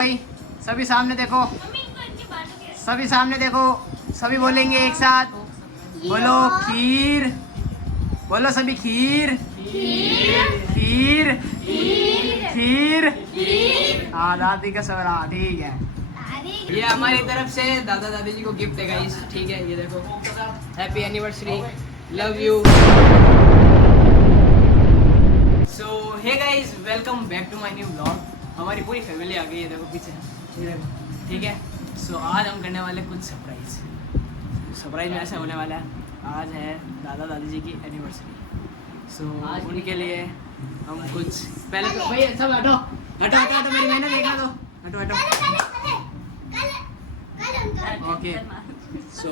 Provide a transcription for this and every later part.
भाई सभी सामने देखो, सभी सामने देखो, सभी बोलेंगे एक साथ, बोलो खीर, बोलो सभी खीर खीर खीर। हाँ दादी का सवाल, ठीक है। ये हमारी तरफ से दादा दादी जी को गिफ्ट है गाइस, ठीक है। ये देखो, happy anniversary, love you. So hey guys, welcome back to my new blog. हमारी पूरी फैमिली आ गई है, देखो पीछे, ये देखो, ठीक है। सो आज हम करने वाले कुछ सरप्राइज में ऐसा होने वाला है। आज है दादा दादी जी की एनिवर्सरी। सो उनके लिए हम कुछ पहले तो भाई सब हटो हटो हटो हटो, मेरी मेहनत देखा दो, हटो हटो। ओके, सो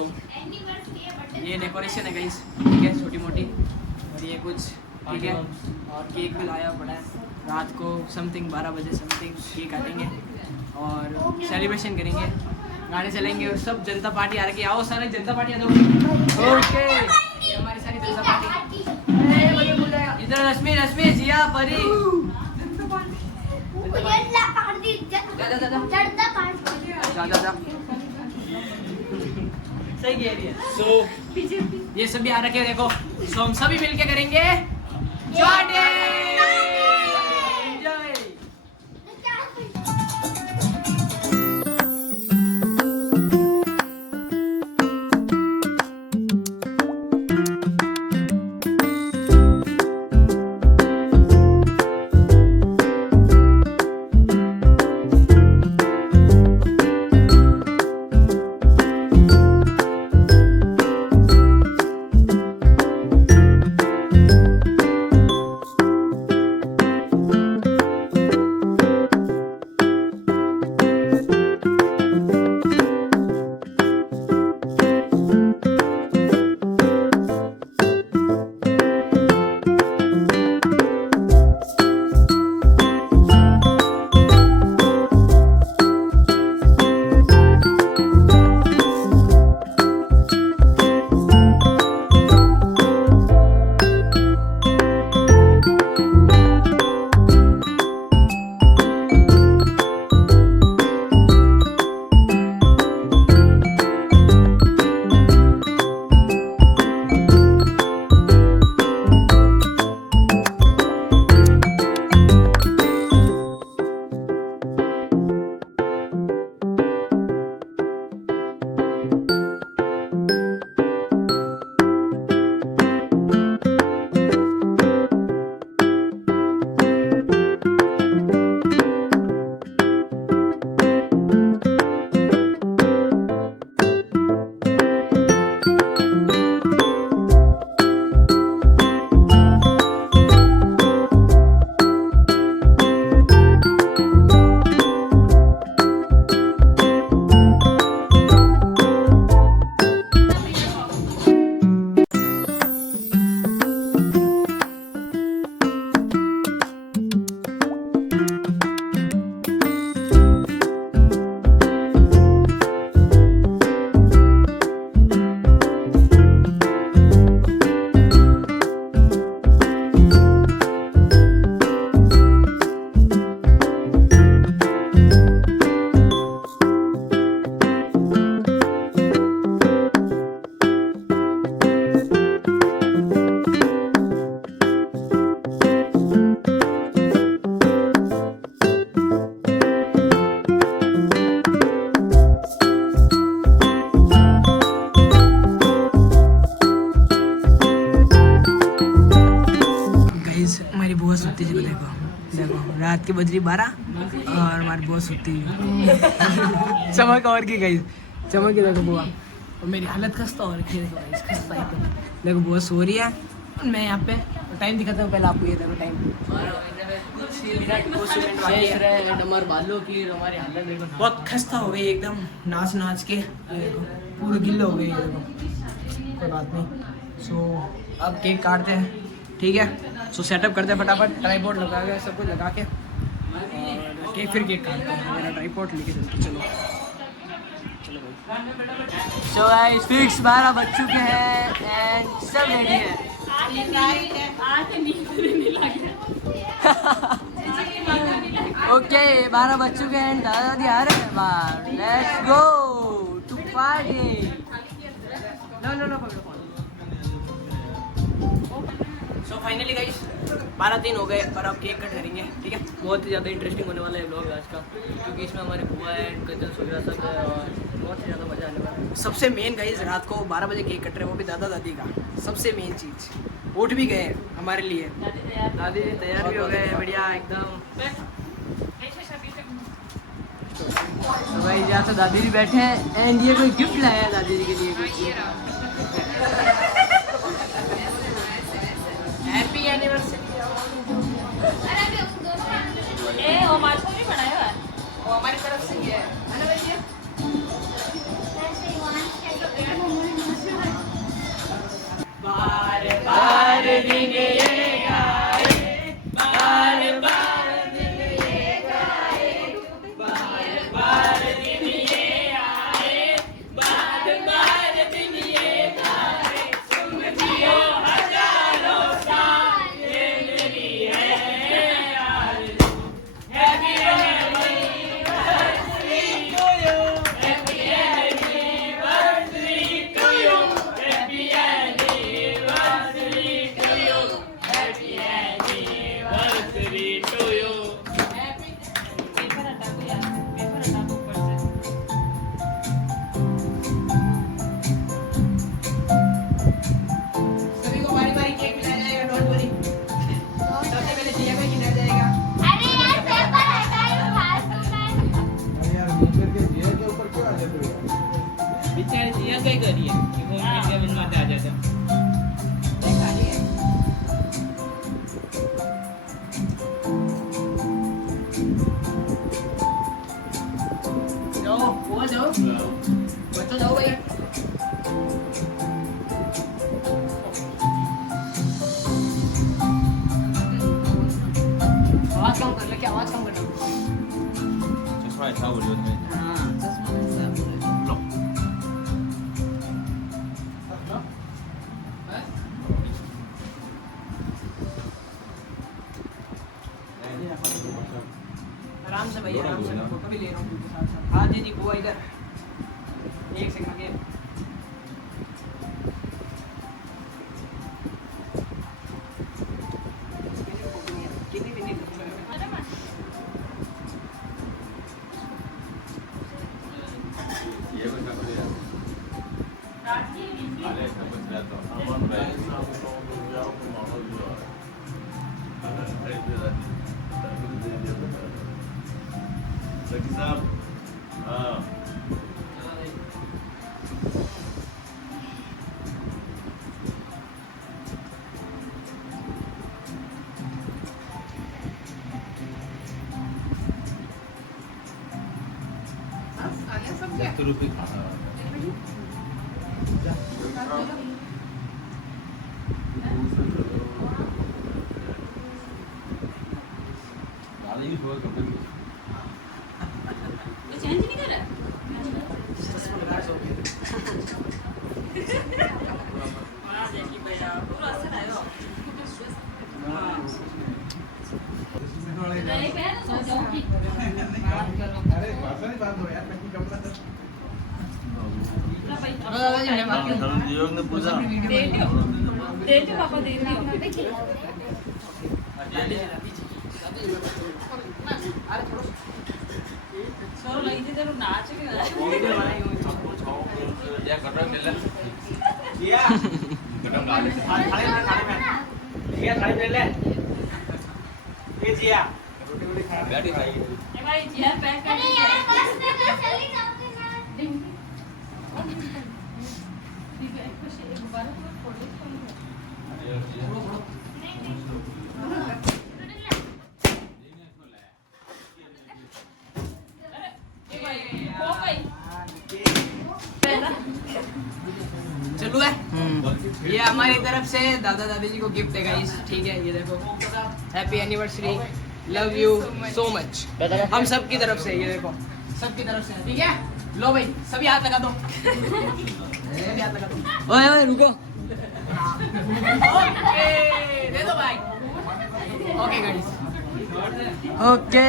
ये डेकोरेशन है गाइस, ठीक है, छोटी मोटी। और ये कुछ, ठीक है। और केक भी लाया पड़ा है। रात को समथिंग 12 बजे समथिंग केक काटेंगे और सेलिब्रेशन करेंगे, गाने चलेंगे और सब जनता पार्टी आ रही है। आओ सारे जनता पार्टी आ जाओ। ओके, ये हमारी सारी जनता पार्टी। इधर रश्मि रश्मि जिया परी, सही कह रही है। सो ये सभी आ रखे, देखो। सो हम सभी मिलके करेंगे जॉडी। हमारी बुआ सुत्ती जी को देखो, देखो रात की बज रही 12 और हमारी बुआ सुत्ती है। चमक और की गई, चमक की देखो बुआ। और मेरी हालत खस्ता हो रखी है, देखो गाइस, खस्ता एकदम। देखो बुआ सो रही है, मैं यहाँ पे टाइम दिखाता हूँ पहले आपको। ये देखो टाइम, बहुत खस्ता हो गई एकदम, नाच नाच के देखो पूरे गिल्ले हो गए। देखो कोई बात नहीं। सो अब केक काटते हैं, ठीक है। सो सेटअप करते हैं फटाफट, ट्राइपॉड लगा के, सब कुछ लगा के, और केक फिर केक काटते हैं। मेरा ट्राइपॉड लेके चलते, चलो चलो भाई। सो गाइस फिक्स 12 बज चुके हैं एंड सब रेडी है। ओके 12 बज चुके हैं दादा दादी आ रहे हैं बाहर let's go to party no पकड़ो फोन सो फाइनली गाइस 12 दिन हो गए और अब केक कट करेंगे ठीक है बहुत ही ज़्यादा इंटरेस्टिंग होने वाला है व्लॉग आज का क्योंकि इसमें हमारे बुआ है कजन वगैरह सब है और बहुत ही ज़्यादा मज़ा आने वाला है सबसे मेन गाइस रात को 12 बजे केक कट रहे हैं वो भी दादा दादी का सबसे मेन चीज़ उठ भी गए हमारे लिए दादी तैयार भी हो गए बढ़िया एकदम तो भाई यहाँ तो दादी भी बैठे हैं एंड ये कोई गिफ्ट लाया है दादी जी के लिए हैप्पी एनिवर्सरी वो मास्टर भी बनाया है वो हमारी तरफ से ही है ना भैया बार बार दिन ये गाए बार बार दिन ये गाए बार बार दिन ये आए बार बार दिन ये गाए तुम जियो हजारों साल ये मेरी है यार happy anniversary to you happy anniversary to you happy बच्चों जाओ भाई आवाज कम कर ले क्या आवाज कम कर चश्मा अच्छा बोलियो तुम्हें हाँ चश्मा लो आराम से भैया आराम से फोटो भी ले रहा हूँ हाँ दीदी बुआ इधर एक सेकंड आगे रुपये खाना चेंज नहीं कर रहा पूरा असर आयो पापा दे दियो सर लई दे तेरे नाच के वीडियो बनाई हुई या कटरा मिला किया कटरा डाल लिया थाली ले ले ये जिया रोटी वोटी खा बैठी खाई ए भाई चेयर पैक कर अरे यार बस में तो चली जाओगे ना ठीक है कुछ एक बार फोटो चलू है ये हमारी तरफ से दादा दादी जी को गिफ्ट है गाइस ठीक है ये देखो happy anniversary love you so much हम सब की तरफ से ये देखो सब की तरफ से ठीक है लो भाई सभी हाथ लगा दो सभी हाथ लगा दो ओए ओए रुको ओके दे दो भाई ओके गाइस ओके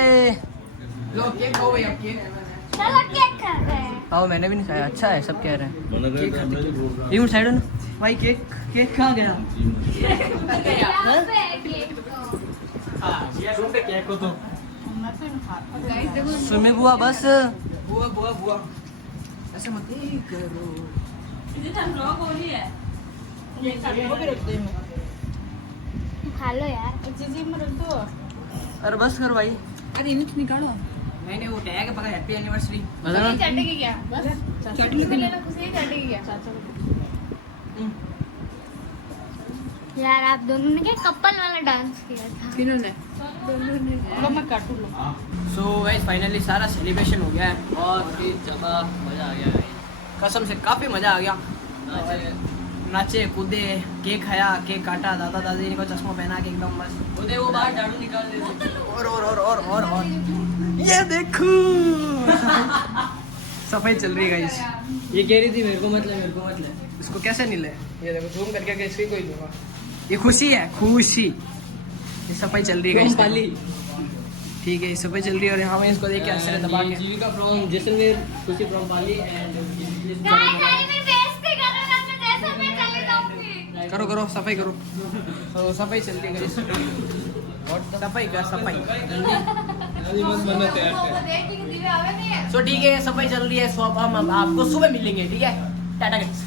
लो केक खाओ भाई, अब केक चलो केक खा रहे हैं। खाओ। मैंने भी नहीं खाया, अच्छा है, सब कह रहे हैं। बना केक कर खाते हमने ये साइड में भाई, केक केक कहाँ गया? यहाँ पे है केक। केक को तो गाइस देखो सुमी बुआ बस, बुआ बुआ बुआ ऐसे मत ही करो। इधर तो ब्लॉग हो रही है ये वो भी रखते हैं खा लो यार। चीज़ में रख दो। अरे बस कर भाई। अरे इमेज निकालो नहीं नहीं, वो टैग पकड़, हैप्पी एनिवर्सरी। चटेगी क्या बस चटनी से लेना खुशी ही चटेगी क्या यार आप दोनों ने क्या कपल वाला डांस किया था? किन्होंने लो मैं काटू लो सो गाइस फाइनली सारा सेलिब्रेशन हो गया है और ज़्यादा मज़ा आ गया है, कसम से काफ़ी मज़ा आ गया। नाचे कूदे, केक खाया, केक काटा, दादा दादी को चश्मा पहना के एकदम मस्त। वो बाहर झाड़ू निकाल दे। और ये देखो सफाई चल रही है गाइस। ये कह रही थी मेरे को मत ले। इसको कैसे नहीं ले? ये देखो जूम करके इसकी कोई दूंगा। ये खुशी है, खुशी। ये सफाई चल रही है गाइस। ठीक है, ये सफाई चल रही है और यहाँ में इसको देख के ऐसे दबा के। जीविका फ्रॉम जैसलमेर, खुशी from Pali and guys I भी बेइज्जती कर रहे हैं, मैं जैसे मैं चले जाऊंगी। करो सफाई करो। तो सफाई चल रही है गाइस। सफाई कर, सफाई मत बनाते हैं। देख के दिवे आवे नहीं है सो ठीक है, सफाई चल रही है। सो अब हम आपको सुबह मिलेंगे, ठीक है? टाटा गाइस।